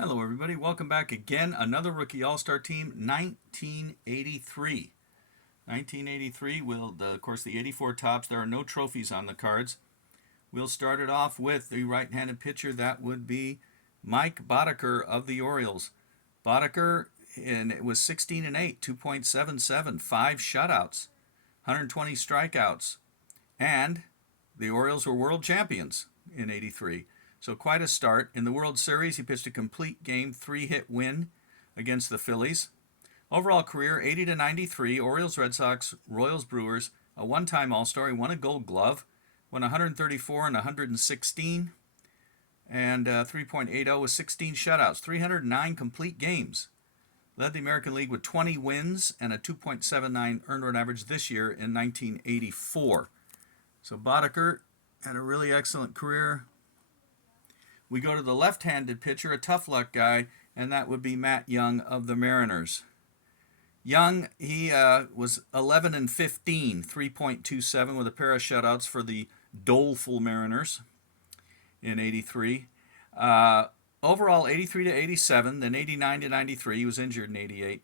Hello, everybody. Welcome back again. Another rookie All-Star team, 1983. 1983. Of course, the 84 tops. There are no trophies on the cards. We'll start it off with the right-handed pitcher. That would be Mike Boddicker of the Orioles. Boddicker, and it was 16 and 8, 2.77, 5 shutouts, 120 strikeouts, and the Orioles were world champions in 83. So quite a start. In the World Series, he pitched a complete game, 3-hit win against the Phillies. Overall career, 80 to 93, Orioles, Red Sox, Royals, Brewers, a one-time All-Star. He won a Gold Glove, won 134 and 116, and 3.80 with 16 shutouts, 309 complete games. Led the American League with 20 wins and a 2.79 earned run average this year in 1984. So Boddicker had a really excellent career. We go to the left-handed pitcher, a tough luck guy, and that would be Matt Young of the Mariners. Young, he was 11 and 15, 3.27 with a pair of shutouts for the doleful Mariners in 83. Overall, 83 to 87, then 89 to 93. He was injured in 88.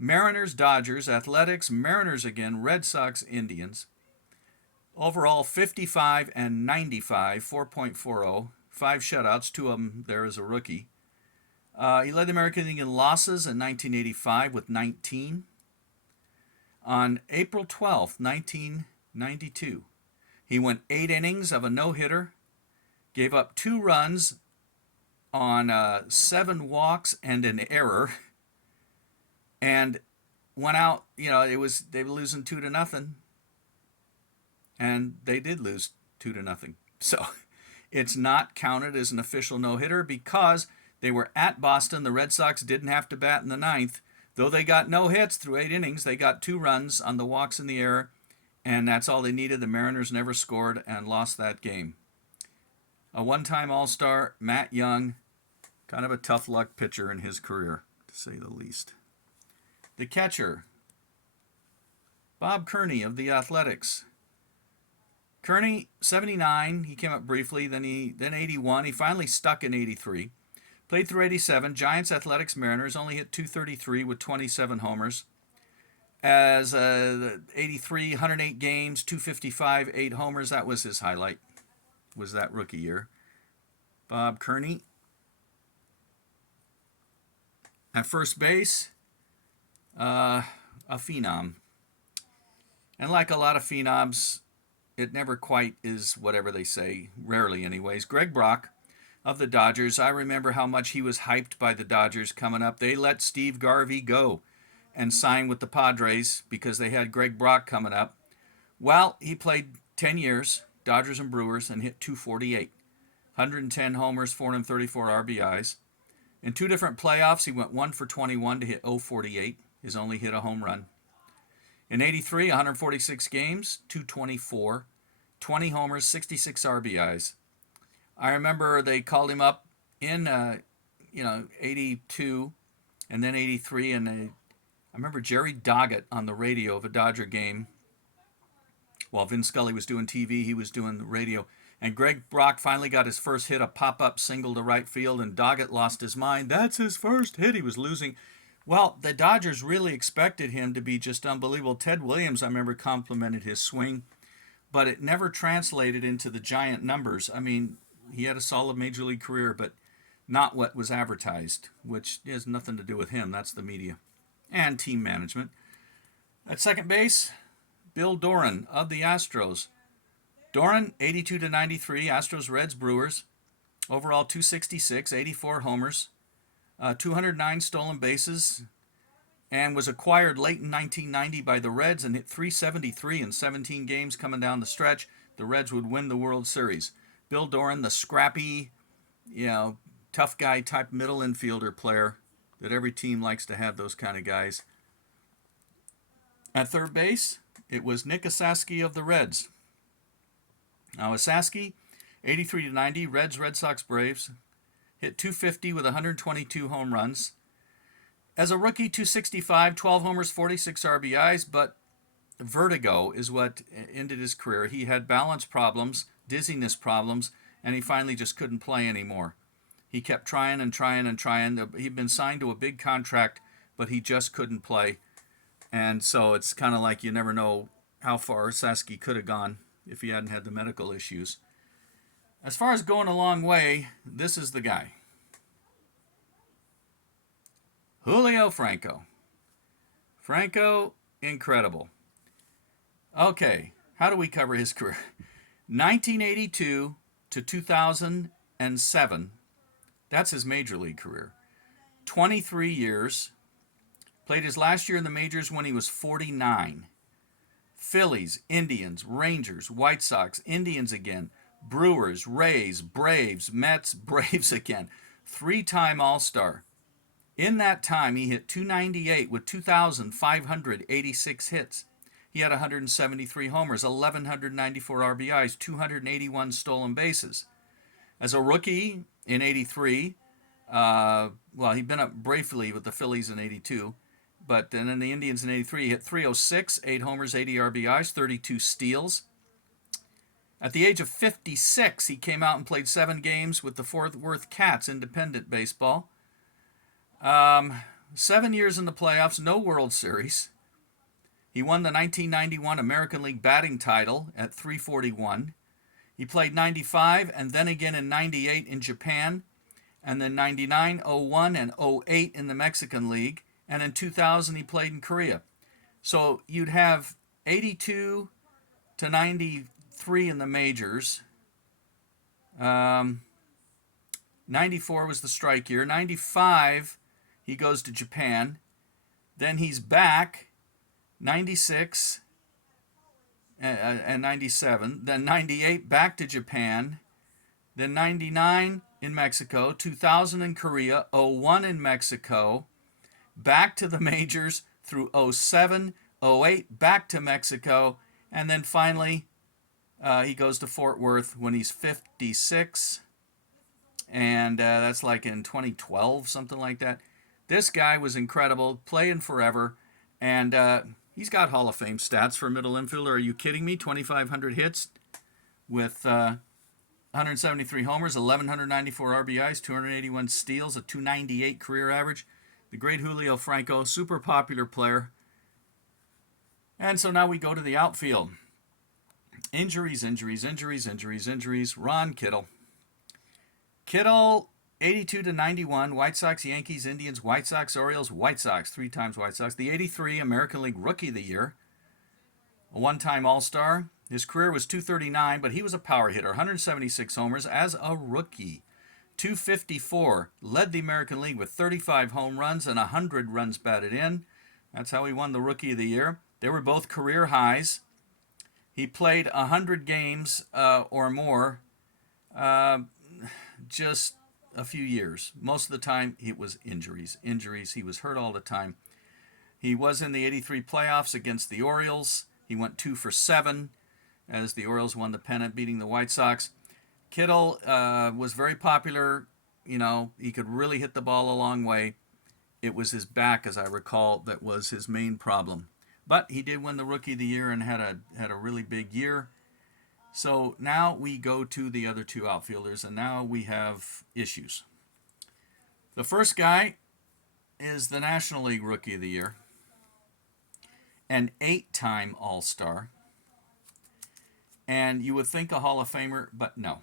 Mariners, Dodgers, Athletics, Mariners again, Red Sox, Indians. Overall, 55 and 95, 4.40. 5 shutouts, 2 of them there as a rookie. He led the American League in losses in 1985 with 19. On April 12, 1992, he went 8 innings of a no-hitter, gave up 2 runs on 7 walks and an error, and went out. They were losing 2-0, and they did lose 2-0. So it's not counted as an official no-hitter because they were at Boston. The Red Sox didn't have to bat in the ninth. Though they got no hits through 8 innings, they got 2 runs on the walks and the error, and that's all they needed. The Mariners never scored and lost that game. A one-time All-Star, Matt Young, kind of a tough luck pitcher in his career, to say the least. The catcher, Bob Kearney of the Athletics. Kearney, 79, he came up briefly, then 81. He finally stuck in 83. Played through 87. Giants, Athletics, Mariners, only hit 233 with 27 homers. As 83, 108 games, 255, 8 homers. That was his highlight, was that rookie year. Bob Kearney. At first base, a phenom. And like a lot of phenoms, it never quite is whatever they say, rarely anyways. Greg Brock of the Dodgers, I remember how much he was hyped by the Dodgers coming up. They let Steve Garvey go and sign with the Padres because they had Greg Brock coming up. Well, he played 10 years, Dodgers and Brewers, and hit 248. 110 homers, 434 RBIs. In 2 different playoffs, he went 1 for 21 to hit 048. His only hit a home run. In 83, 146 games, 224, 20 homers, 66 RBIs. I remember they called him up in 82 and then 83, and I remember Jerry Doggett on the radio of a Dodger game. While Vin Scully was doing TV, he was doing the radio. And Greg Brock finally got his first hit, a pop-up single to right field, and Doggett lost his mind. That's his first hit. He was losing. Well, the Dodgers really expected him to be just unbelievable. Ted Williams, I remember, complimented his swing, but it never translated into the giant numbers. I mean, he had a solid major league career, but not what was advertised, which has nothing to do with him. That's the media and team management. At second base, Bill Doran of the Astros. Doran, 82 to 93, Astros, Reds, Brewers. Overall, 266, 84 homers. 209 stolen bases, and was acquired late in 1990 by the Reds and hit 373 in 17 games coming down the stretch. The Reds would win the World Series. Bill Doran, the scrappy, tough guy type middle infielder player that every team likes to have, those kind of guys. At third base, it was Nick Osaski of the Reds. Now Osaski, 83 to 90, Reds, Red Sox, Braves. Hit 250 with 122 home runs. As a rookie, 265, 12 homers, 46 RBIs, but vertigo is what ended his career. He had balance problems, dizziness problems, and he finally just couldn't play anymore. He kept trying and trying and trying. He'd been signed to a big contract, but he just couldn't play. And so it's kind of like you never know how far Sasky could have gone if he hadn't had the medical issues. As far as going a long way, this is the guy. Julio Franco. Franco, incredible. Okay, how do we cover his career? 1982 to 2007. That's his major league career. 23 years. Played his last year in the majors when he was 49. Phillies, Indians, Rangers, White Sox, Indians again, Brewers, Rays, Braves, Mets, Braves again. 3-time All-Star. In that time, he hit .298 with 2,586 hits. He had 173 homers, 1,194 RBIs, 281 stolen bases. As a rookie in 83, he'd been up briefly with the Phillies in 82, but then in the Indians in 83, he hit .306, 8 homers, 80 RBIs, 32 steals. At the age of 56, he came out and played 7 games with the Fort Worth Cats, independent baseball. 7 years in the playoffs, no World Series. He won the 1991 American League batting title at .341. He played 95 and then again in 98 in Japan, and then 99, 01, and 08 in the Mexican League, and in 2000 he played in Korea. So you'd have 82 to 93 in the majors. 94 was the strike year. 95, he goes to Japan. Then he's back, 96 and 97. Then 98, back to Japan. Then 99 in Mexico. 2000 in Korea. 01 in Mexico. Back to the majors through 07, 08, back to Mexico. And then finally, he goes to Fort Worth when he's 56. And that's like in 2012, something like that. This guy was incredible, playing forever, and he's got Hall of Fame stats for middle infielder. Are you kidding me? 2,500 hits with 173 homers, 1,194 RBIs, 281 steals, a .298 career average. The great Julio Franco, super popular player. And so now we go to the outfield. Injuries. Ron Kittle. Kittle, 82 to 91, White Sox, Yankees, Indians, White Sox, Orioles, White Sox, 3 times White Sox. The 83 American League Rookie of the Year, a 1-time All-Star. His career was .239, but he was a power hitter, 176 homers as a rookie. .254, led the American League with 35 home runs and 100 runs batted in. That's how he won the Rookie of the Year. They were both career highs. He played 100 games or more, just a few years. Most of the time, it was injuries. He was hurt all the time. He was in the 83 playoffs against the Orioles. He went 2 for 7 as the Orioles won the pennant, beating the White Sox. Kittle was very popular. You know, he could really hit the ball a long way. It was his back, as I recall, that was his main problem. But he did win the Rookie of the Year and had a really big year. So now we go to the other 2 outfielders, and now we have issues. The first guy is the National League Rookie of the Year, an 8-time All-Star, and you would think a Hall of Famer, but no.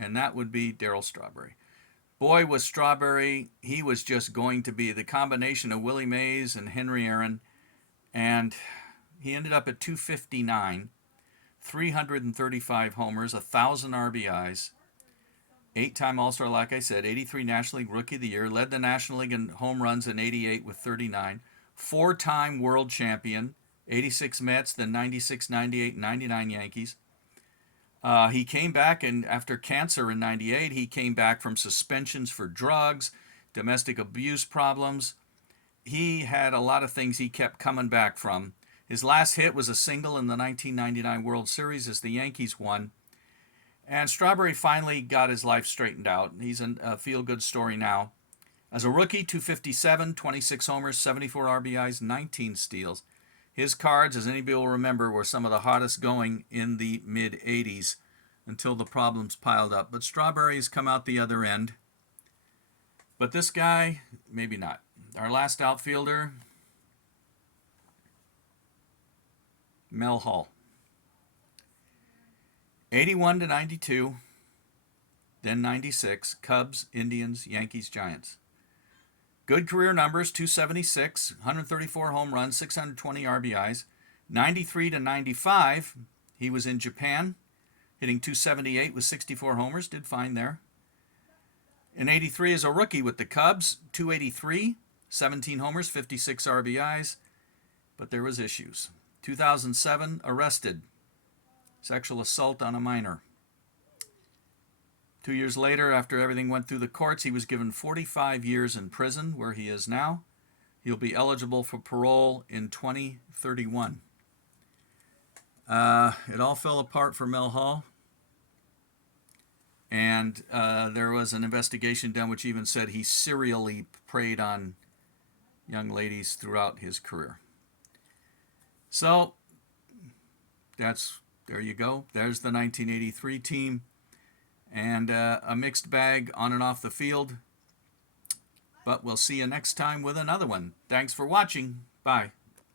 And that would be Darryl Strawberry. Boy, was Strawberry, he was just going to be the combination of Willie Mays and Henry Aaron, and he ended up at .259, 335 homers, 1,000 RBIs, 8-time All-Star, like I said, 83 National League Rookie of the Year, led the National League in home runs in 88 with 39, 4-time World Champion, 86 Mets, then 96, 98, 99 Yankees. He came back, and after cancer in 98, he came back from suspensions for drugs, domestic abuse problems. He had a lot of things he kept coming back from. His last hit was a single in the 1999 World Series as the Yankees won. And Strawberry finally got his life straightened out. He's a feel-good story now. As a rookie, .257, 26 homers, 74 RBIs, 19 steals. His cards, as anybody will remember, were some of the hottest going in the mid-'80s until the problems piled up. But Strawberry's come out the other end. But this guy, maybe not. Our last outfielder, Mel Hall. 81 to 92, then 96, Cubs, Indians, Yankees, Giants. Good career numbers, 276, 134 home runs, 620 RBIs. 93 to 95, he was in Japan, hitting 278 with 64 homers, did fine there. In 83 as a rookie with the Cubs, 283, 17 homers, 56 RBIs, but there was issues. 2007, arrested. Sexual assault on a minor. 2 years later, after everything went through the courts, he was given 45 years in prison, where he is now. He'll be eligible for parole in 2031. It all fell apart for Mel Hall. And there was an investigation done which even said he serially preyed on young ladies throughout his career. So, there you go. There's the 1983 team. And a mixed bag on and off the field. But we'll see you next time with another one. Thanks for watching. Bye.